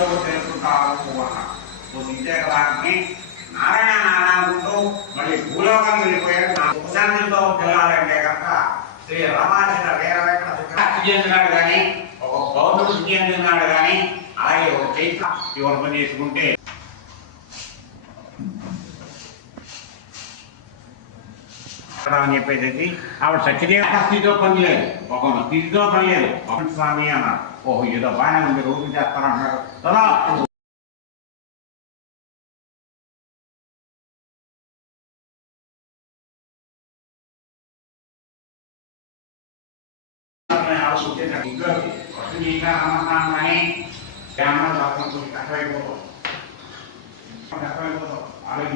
కోరుకుంటావు అన్న నువ్వు సించేకడానికి నారాయణ నారాయణ ఉంటూ మళ్ళీ భూలోకం వెళ్ళిపోయాక నా ఉపశాంతితో పిల్లాడంటే కనుక శ్రీ రామానుజుల వీర వెంకటేంద్రుడు కానీ ఒక బౌద్ధుడు సుజేంద్రుడు కానీ అలాగే ఒక చైత్ర ఇవన్నీ చేసుకుంటే అని చెప్పేసి ఆవిడ సత్యదేవ స్థితితో పని లేదు ఒక స్థితితో పని లేదు ఒక స్వామి అన్నాడు ఓహో ఏదో బాగానే ఉంది రోజు చేస్తారంటున్నారు కదా ఆలోచించండి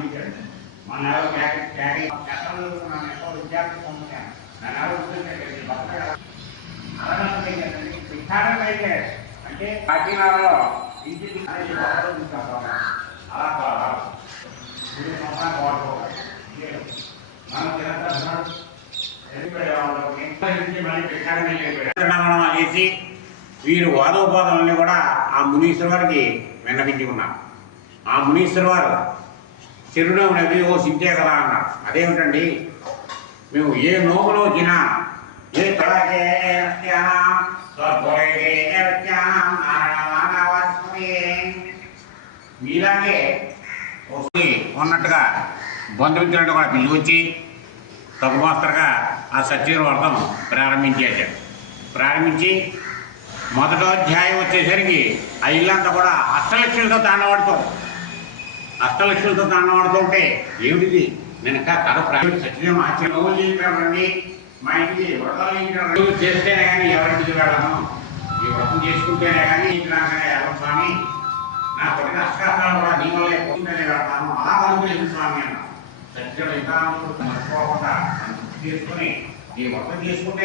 మన ఎవరు క్యాకి క్యాకి ఎక్కడ నన్ను ఎక్కువ విద్యార్థి పొందుతాను నన్ను ఎవరు గుర్తుంటే మన అయితే అంటే కాకినాడలో ఇంటికి అనేది ఒకరు ఉంటారు. అలా కాదు. ఇది మొత్తానికి వాడుకోవాలి. లేదు. మనం తిరగదు. చేసి వీరు వాదోపాదాలని కూడా ఆ మునీశ్వర వారికి విన్నపించుకున్నారు ఆ మునీశ్వర్ వారు చిరునవ్వు నవ్వి ఓ సింతే కదా అన్నారు అదేమిటండి? మేము ఏ నోములో వచ్చినా ఏ తలకే మీలాగే ఉన్నట్టుగా బంధుమిత్రులను కూడా పిలిచి తగుమాస్తరుగా ఆ సత్యవర్తం ప్రారంభించేశాడు ప్రారంభించి మొదటో అధ్యాయం వచ్చేసరికి ఆ ఇల్లంతా కూడా అష్టలక్ష్యులతో తాండవాడుతుంది. అష్టలక్ష్యులతో తాండవాడుతుంటే ఏమిటిది? నేను కథ ప్రారంభ సత్యం ఆశ్చర్యండి మా ఇంటికి వ్రతాలు చేస్తేనే కానీ ఎవరింటికి వెళ్ళను ఈ వ్రతం చేసుకుంటేనే కానీ ఇంటి రాగానే ఎవరు స్వామి. నా కొద్దిగా అష్టాలు కూడా నీ వల్లే పొందుతూనే వెళ్తాను. అలా అనుకునేది స్వామి అన్న సత్యం ఇంకా మర్చిపోకుండా నన్ను చేసుకుని ఈ వ్రతం చేసుకుంటే